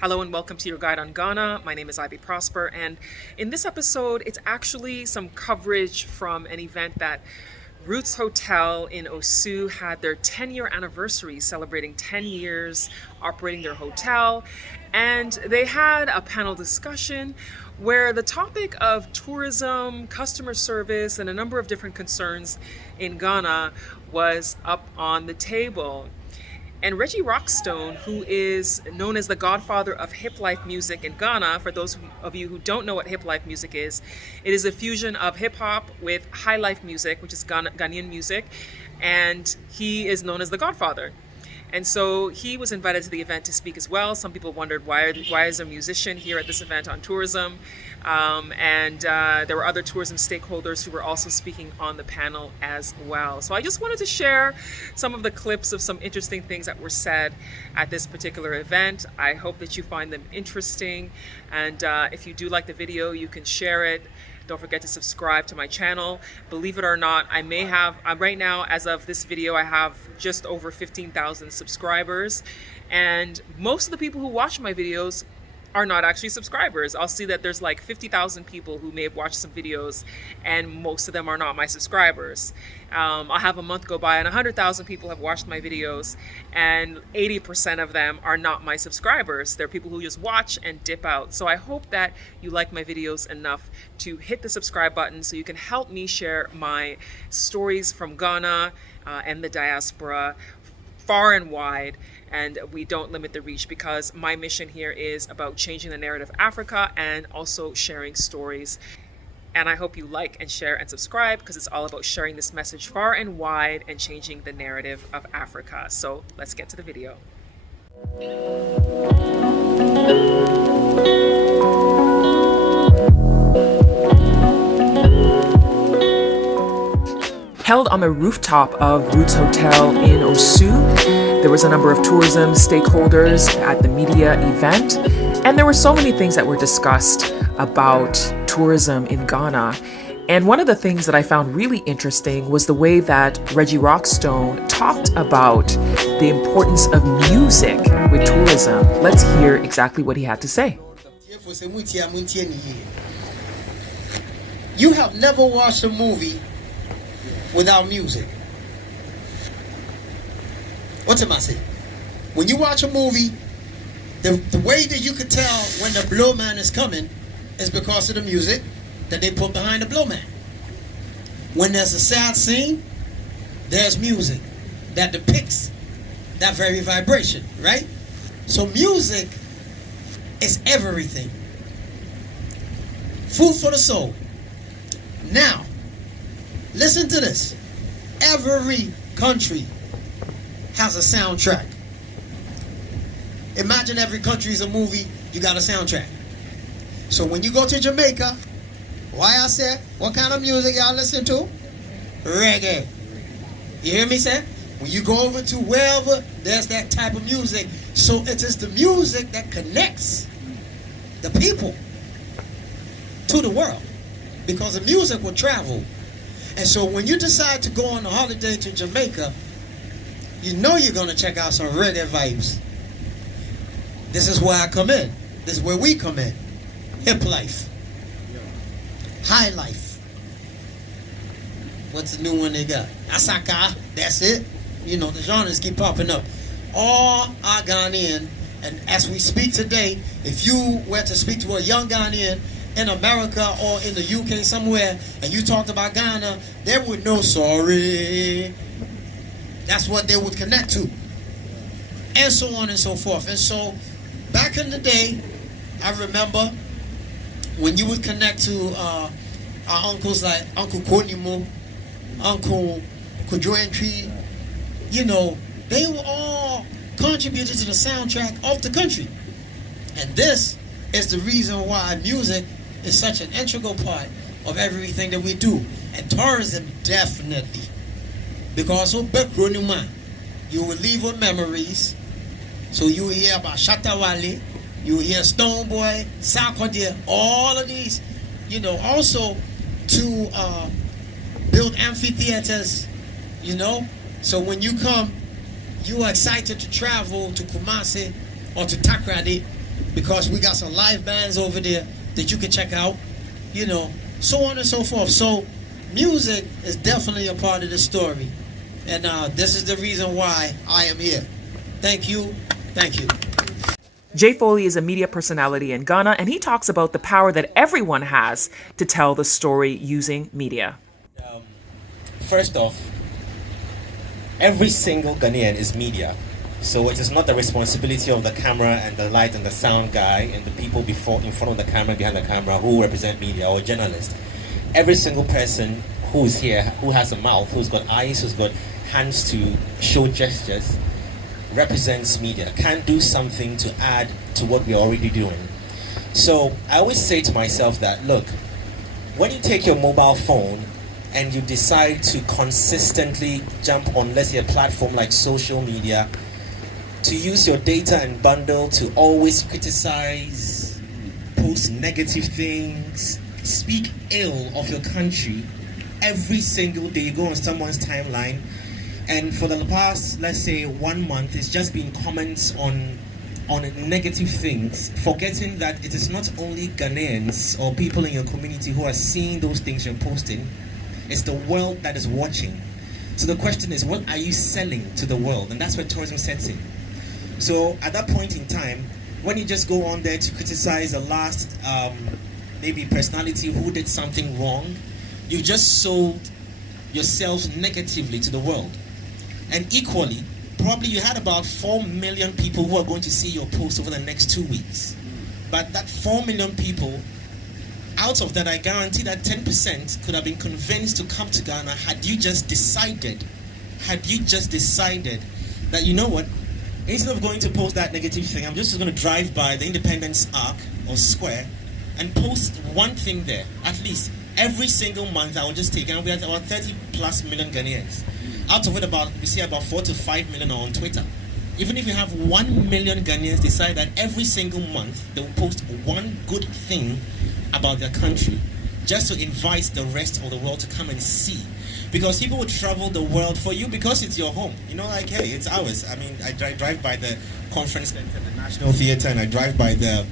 Hello and welcome to your guide on Ghana. My name is Ivy Prosper, and in this episode, it's actually some coverage from an event that Roots Hotel in Osu had their 10-year anniversary, celebrating 10 years operating their hotel. And they had a panel discussion where the topic of tourism, customer service, and a number of different concerns in Ghana was up on the table. And Reggie Rockstone, who is known as the godfather of hip life music in Ghana, for those of you who don't know what hip life music is, it is a fusion of hip hop with high life music, which is Ghanaian music, and he is known as the godfather. And so he was invited to the event to speak as well. Some people wondered why is a musician here at this event on tourism? There were other tourism stakeholders who were also speaking on the panel as well. So I just wanted to share some of the clips of some interesting things that were said at this particular event. I hope that you find them interesting. And if you do like the video, you can share it. Don't forget to subscribe to my channel. Believe it or not, I may have, right now, as of this video, I have just over 15,000 subscribers. And most of the people who watch my videos are not actually subscribers. I'll see that there's like 50,000 people who may have watched some videos, and most of them are not my subscribers. I'll have a month go by and 100,000 people have watched my videos, and 80% of them are not my subscribers. They're people who just watch and dip out. So I hope that you like my videos enough to hit the subscribe button so you can help me share my stories from Ghana and the diaspora far and wide, and we don't limit the reach, because my mission here is about changing the narrative of Africa and also sharing stories. And I hope you like and share and subscribe, because it's all about sharing this message far and wide and changing the narrative of Africa. So let's get to the video. Held on the rooftop of Roots Hotel in Osu. There was a number of tourism stakeholders at the media event, and there were so many things that were discussed about tourism in Ghana. And one of the things that I found really interesting was the way that Reggie Rockstone talked about the importance of music with tourism. Let's hear exactly what he had to say. You have never watched a movie without music. What am I saying? When you watch a movie, the way that you could tell when the blow man is coming is because of the music that they put behind the blow man. When there's a sad scene, there's music that depicts that very vibration, right? So music is everything. Food for the soul. Now, listen to this. Every country has a soundtrack. Imagine every country is a movie, you got a soundtrack. So when you go to Jamaica, why I said, what kind of music y'all listen to? Reggae. You hear me say? When you go over to wherever, there's that type of music. So it is the music that connects the people to the world, because the music will travel. And so when you decide to go on a holiday to Jamaica, you know you're going to check out some reggae vibes. This is where I come in. This is where we come in. Hip life. High life. What's the new one they got? Asaka. That's it. You know, the genres keep popping up. All are Ghanaian. And as we speak today, if you were to speak to a young Ghanaian in America or in the UK somewhere, and you talked about Ghana, they would know, sorry. That's what they would connect to. And so on and so forth. And so, back in the day, I remember when you would connect to our uncles like Uncle Konimo, Uncle Kojoentry, you know, they were all contributed to the soundtrack of the country. And this is the reason why music is such an integral part of everything that we do. And tourism, definitely. Because you will leave with memories. So you will hear about Shatawale, you will hear Stoneboy, Sarkodie, all of these. You know, also to build amphitheaters, you know. So when you come, you are excited to travel to Kumasi or to Takrady because we got some live bands over there that you can check out, you know, so on and so forth. So music is definitely a part of the story. And this is the reason why I am here. Thank you. Thank you. Jay Foley is a media personality in Ghana, and he talks about the power that everyone has to tell the story using media. First off, every single Ghanaian is media. So it is not the responsibility of the camera and the light and the sound guy and the people in front of the camera, behind the camera, who represent media or journalists. Every single person who's here, who has a mouth, who's got eyes, who's got hands to show gestures, represents media, can do something to add to what we're already doing. So I always say to myself that, look, when you take your mobile phone and you decide to consistently jump on, let's say, a platform like social media, to use your data and bundle to always criticize, post negative things, speak ill of your country every single day. You go on someone's timeline, and for the past, let's say, 1 month, it's just been comments on negative things, forgetting that it is not only Ghanaians or people in your community who are seeing those things you're posting, it's the world that is watching. So the question is, what are you selling to the world? And that's where tourism sets in. So at that point in time, when you just go on there to criticize the last maybe personality who did something wrong, you just sold yourselves negatively to the world. And equally, probably you had about 4 million people who are going to see your post over the next 2 weeks. But that 4 million people, out of that, I guarantee that 10% could have been convinced to come to Ghana had you just decided that, you know what, instead of going to post that negative thing, I'm just going to drive by the Independence Arc or Square and post one thing there. At least every single month I will just take, and we have about 30 plus million Ghanaians. Out of it, we see about 4 to 5 million are on Twitter. Even if you have 1 million Ghanaians decide that every single month they will post one good thing about their country, just to invite the rest of the world to come and see. Because people would travel the world for you because it's your home. You know, like, hey, it's ours. I mean, I drive by the conference center, the National Theatre, and I drive by the,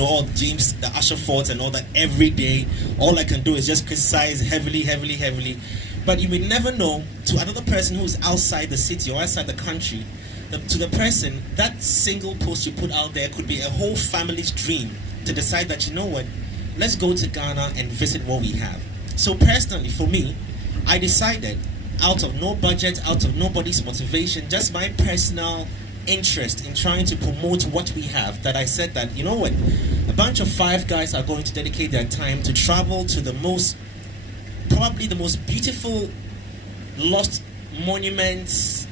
all James, the Usher Fort and all that every day. All I can do is just criticize heavily. But you may never know, to another person who's outside the city or outside the country, to the person, that single post you put out there could be a whole family's dream to decide that, you know what, let's go to Ghana and visit what we have. So personally, for me, I decided, out of no budget, out of nobody's motivation, just my personal interest in trying to promote what we have, that I said that, you know what, a bunch of 5 guys are going to dedicate their time to travel to probably the most beautiful lost monuments,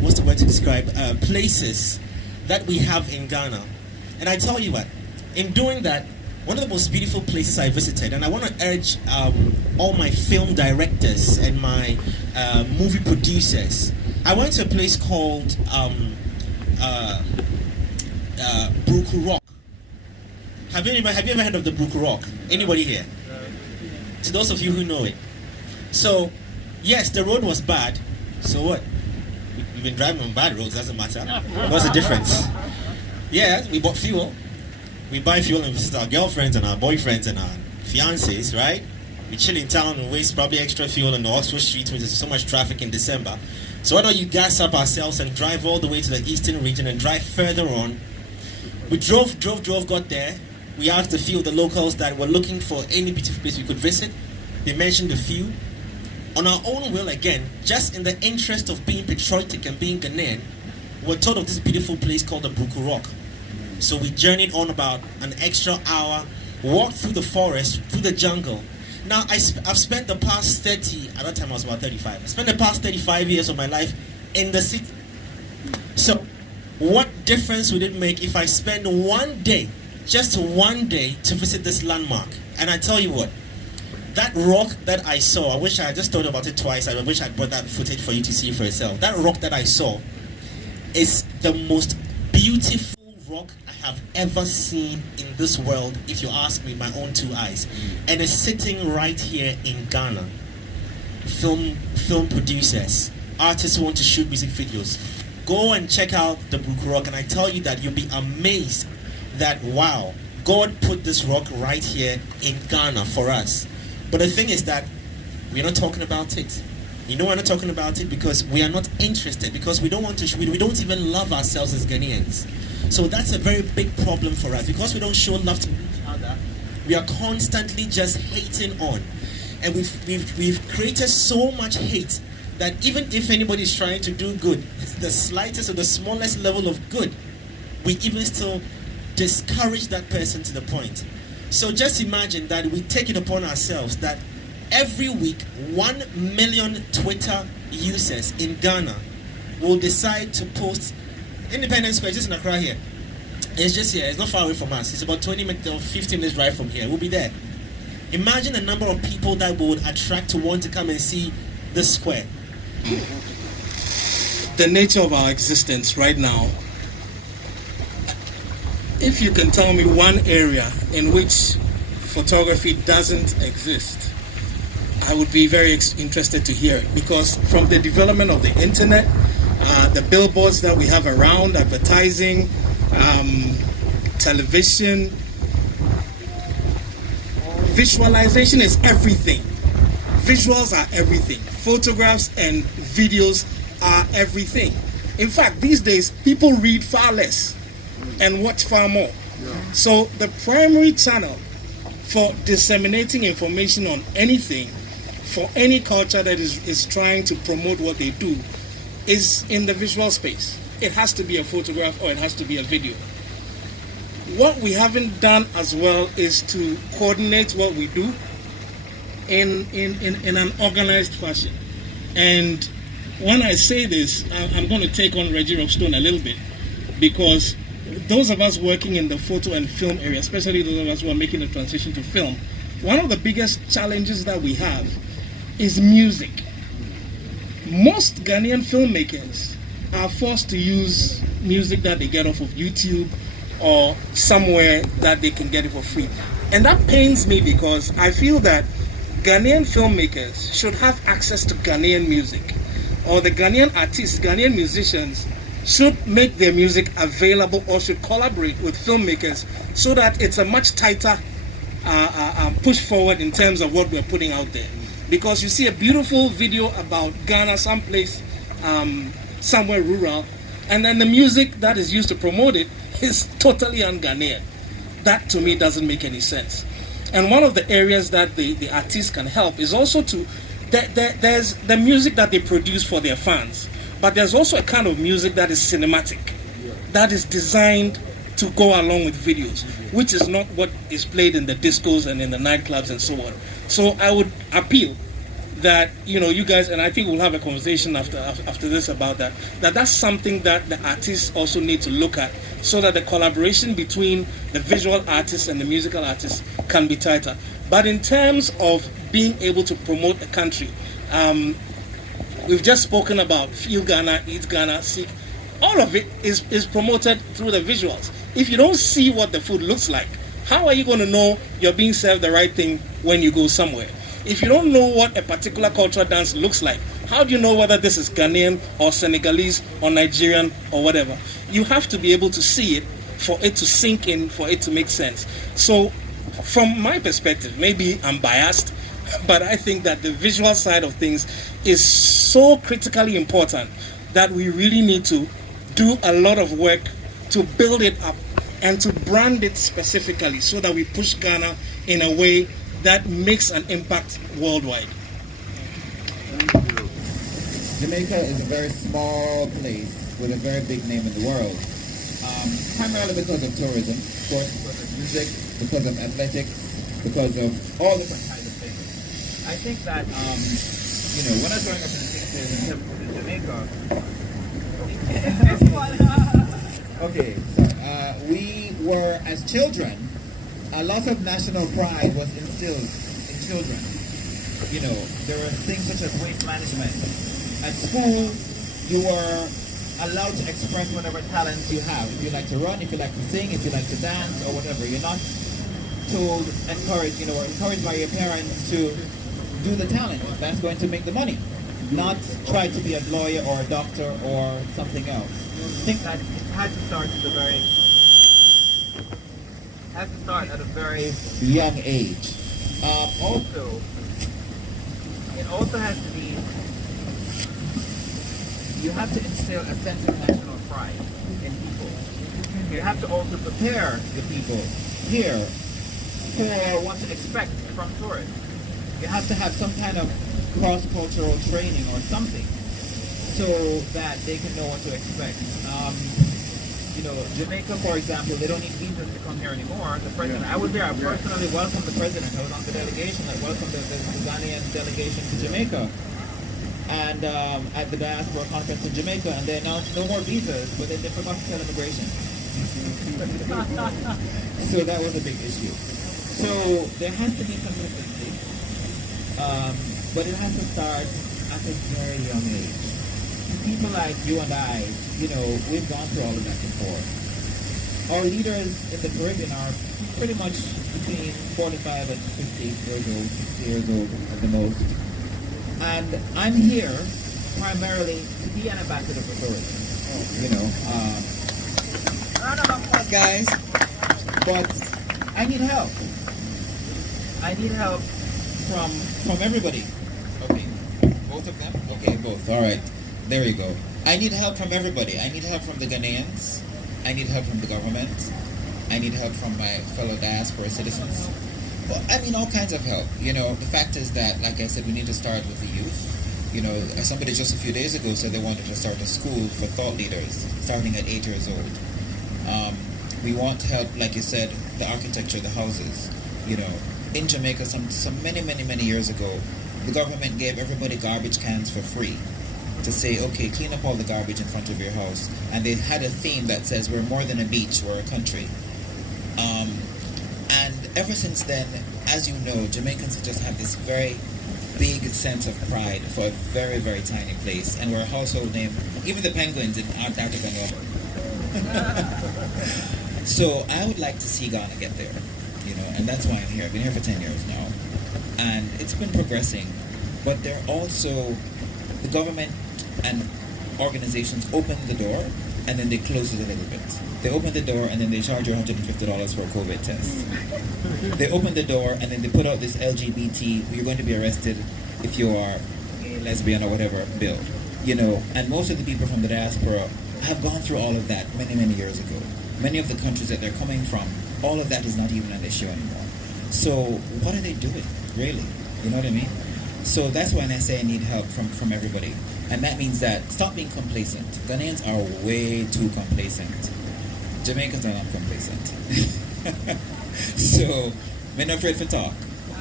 what's the word to describe, places that we have in Ghana. And I tell you what, in doing that, one of the most beautiful places I visited, and I want to urge all my film directors and my movie producers, I went to a place called Buku Rock. Have you ever heard of the Buku Rock? Anybody here? To those of you who know it. So, yes, the road was bad. So what? We've been driving on bad roads, doesn't matter. What's the difference? Yeah, we bought fuel. We buy fuel and visit our girlfriends and our boyfriends and our fiancés, right? We chill in town and waste probably extra fuel on the Oxford Street when there's so much traffic in December. So why don't you gas up ourselves and drive all the way to the eastern region and drive further on. We drove, got there. We asked a few of the locals that were looking for any beautiful place we could visit. They mentioned a few. On our own will, again, just in the interest of being patriotic and being Ghanaian, we were told of this beautiful place called the Buku Rock. So we journeyed on about an extra hour, walked through the forest, through the jungle. Now, I've spent the past 30, at that time I was about 35, I spent the past 35 years of my life in the city. So, what difference would it make if I spend one day, just one day, to visit this landmark? And I tell you what, that rock that I saw, I wish I just thought about it twice, I wish I'd brought that footage for you to see for yourself. That rock that I saw is the most beautiful rock I have ever seen in this world, if you ask me, my own 2 eyes. And it's sitting right here in Ghana. Film producers, artists who want to shoot music videos, Go and check out the Brook Rock, and I tell you that you'll be amazed that, wow, God put this rock right here in Ghana for us. But the thing is that we're not talking about it. You know, we're not talking about it because we are not interested, because we don't want to. We don't even love ourselves as Ghanaians. So that's a very big problem for us, because we don't show love to each other. We are constantly just hating on, and we've created so much hate that even if anybody is trying to do good, the slightest or the smallest level of good, we even still discourage that person to the point. So just imagine that we take it upon ourselves that every week 1 million Twitter users in Ghana will decide to post Independence Square, just in Accra here. It's just here, it's not far away from us. It's about 20 minutes or 15 minutes drive from here. We'll be there. Imagine the number of people that would attract to want to come and see the square. The nature of our existence right now, if you can tell me one area in which photography doesn't exist, I would be very interested to hear it, because from the development of the internet, the billboards that we have around, advertising, television, visualization is everything. Visuals are everything. Photographs and videos are everything. In fact, these days, people read far less and watch far more. So the primary channel for disseminating information on anything, for any culture that is trying to promote what they do, is in the visual space. It has to be a photograph or it has to be a video. What we haven't done as well is to coordinate what we do in an organized fashion. And when I say this, I'm going to take on Reggie Rockstone a little bit, because those of us working in the photo and film area, especially those of us who are making the transition to film, one of the biggest challenges that we have is music. Most Ghanaian filmmakers are forced to use music that they get off of YouTube or somewhere that they can get it for free. And that pains me, because I feel that Ghanaian filmmakers should have access to Ghanaian music, or the Ghanaian artists, Ghanaian musicians should make their music available or should collaborate with filmmakers so that it's a much tighter push forward in terms of what we're putting out there. Because you see a beautiful video about Ghana someplace, somewhere rural, and then the music that is used to promote it is totally un-Ghanaian. That to me doesn't make any sense. And one of the areas that the artists can help is also to, there's the music that they produce for their fans, but there's also a kind of music that is cinematic, that is designed to go along with videos, which is not what is played in the discos and in the nightclubs and so on. So I would appeal that, you know, you guys, and I think we'll have a conversation after this about that's something that the artists also need to look at, so that the collaboration between the visual artists and the musical artists can be tighter. But in terms of being able to promote the country, we've just spoken about Feel Ghana, Eat Ghana, Seek. All of it is promoted through the visuals. If you don't see what the food looks like, how are you going to know you're being served the right thing when you go somewhere? If you don't know what a particular cultural dance looks like, how do you know whether this is Ghanaian or Senegalese or Nigerian or whatever? You have to be able to see it for it to sink in, for it to make sense. So from my perspective, maybe I'm biased, but I think that the visual side of things is so critically important that we really need to do a lot of work to build it up and to brand it specifically, so that we push Ghana in a way that makes an impact worldwide. Jamaica is a very small place with a very big name in the world, primarily because of tourism, of course, because of music, because of athletics, because of all different kinds of things. I think that, when I was growing up in the 60s in Jamaica, okay, so we were, as children, a lot of national pride was instilled in children. You know, there were things such as waste management. At school, you were allowed to express whatever talents you have. If you like to run, if you like to sing, if you like to dance, or whatever. You're not told, encouraged, or encouraged by your parents to do the talent. That's going to make the money. not try to be a lawyer or a doctor or something else. I think that it had to start at a very young age. Also, it also has to be, you have to instill a sense of national pride in people. You have to also prepare the people here for what to expect from tourists. You have to have some kind of cross-cultural training or something so that they can know what to expect. Jamaica, for example, they don't need visas to come here anymore. The president, I was there, I personally welcomed the president. I was on the delegation, I welcomed the Ghanaian delegation to Jamaica. And at the diaspora conference in Jamaica, and they announced no more visas, but then they forgot to tell immigration. So that was a big issue. So there has to be consistency, but it has to start at a very young age. People like you and I, we've gone through all of that before. Our leaders in the Caribbean are pretty much between 45 and 50 years old, 60 years old at the most. And I'm here primarily to be an ambassador for tourism. Guys, but I need help. I need help from everybody. Okay, both of them? Okay, both. All right, there you go. I need help from everybody. I need help from the Ghanaians. I need help from the government. I need help from my fellow diaspora citizens. Well, I mean, all kinds of help. The fact is that, like I said, we need to start with the youth. Somebody just a few days ago said they wanted to start a school for thought leaders, starting at 8 years old. We want to help, like you said, the architecture, the houses. In Jamaica, some many years ago, the government gave everybody garbage cans for free to say, okay, clean up all the garbage in front of your house. And they had a theme that says, we're more than a beach, we're a country. And ever since then, as you know, Jamaicans just have this very big sense of pride for a very, very tiny place. And we're a household name. Even the penguins in Antarctica know. So I would like to see Ghana get there, and that's why I'm here. I've been here for 10 years now. And it's been progressing. But they're also, the government and organizations open the door and then they close it a little bit. They open the door and then they charge you $150 for a COVID test. They open the door and then they put out this LGBT, you're going to be arrested if you are gay, lesbian or whatever bill. And most of the people from the diaspora have gone through all of that many years ago. Many of the countries that they're coming from, all of that is not even an issue anymore. So what are they doing, really? You know what I mean? So that's when I say I need help from everybody. And that means that stop being complacent. Ghanaians are way too complacent. Jamaicans are not complacent. So, we're not afraid to talk.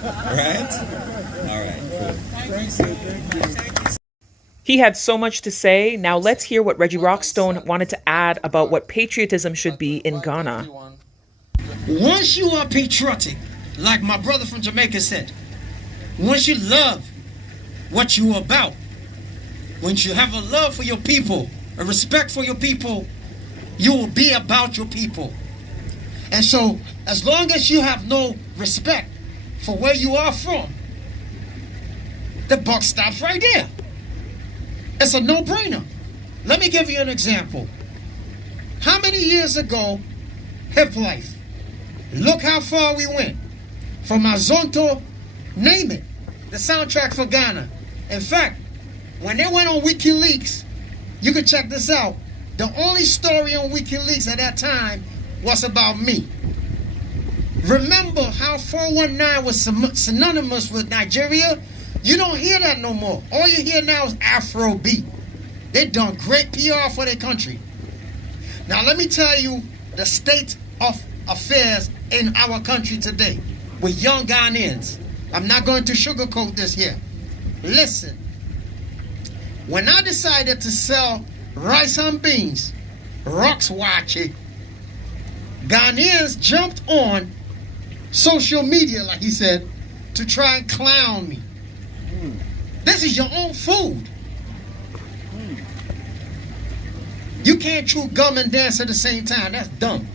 Right? All right, cool. He had so much to say. Now let's hear what Reggie Rockstone wanted to add about what patriotism should be in Ghana. Once you are patriotic, like my brother from Jamaica said, once you love what you're about, once you have a love for your people, a respect for your people, you will be about your people. And so, as long as you have no respect for where you are from, the buck stops right there. It's a no-brainer. Let me give you an example. How many years ago, Hip Life, look how far we went. From Azonto, name it, the soundtrack for Ghana. In fact, when they went on WikiLeaks, you can check this out. The only story on WikiLeaks at that time was about me. Remember how 419 was synonymous with Nigeria? You don't hear that no more. All you hear now is Afrobeat. They done great PR for their country. Now let me tell you the state of affairs in our country today with young Ghanaians. I'm not going to sugarcoat this here. Listen, when I decided to sell rice and beans, rocks watching, Ghanaians jumped on social media, like he said, to try and clown me. This is your own food. You can't chew gum and dance at the same time. That's dumb.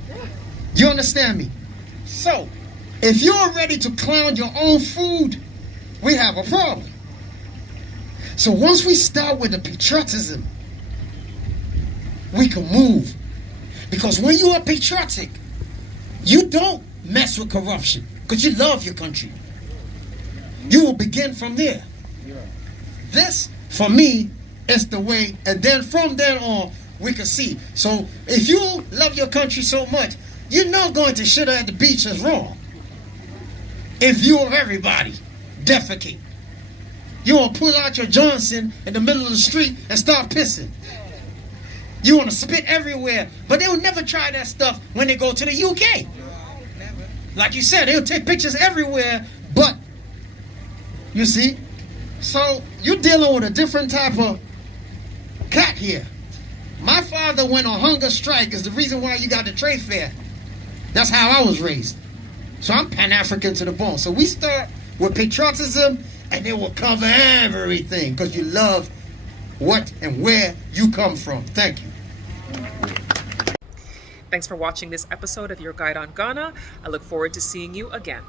You understand me? So, if you're ready to clown your own food, we have a problem. So once we start with the patriotism, we can move. Because when you are patriotic, you don't mess with corruption because you love your country. You will begin from there. This, for me, is the way, and then from then on, we can see. So if you love your country so much, you're not going to shit at the beach is wrong. If you of everybody defecate, you want to pull out your Johnson in the middle of the street and start pissing. You want to spit everywhere, but they will never try that stuff when they go to the UK. Like you said, they'll take pictures everywhere, but you see, so you're dealing with a different type of cat here. My father went on hunger strike is the reason why you got the trade fair. That's how I was raised. So I'm Pan-African to the bone. So we start with patriotism, and it will cover everything because you love what and where you come from. Thank you. Thanks for watching this episode of Your Guide on Ghana. I look forward to seeing you again.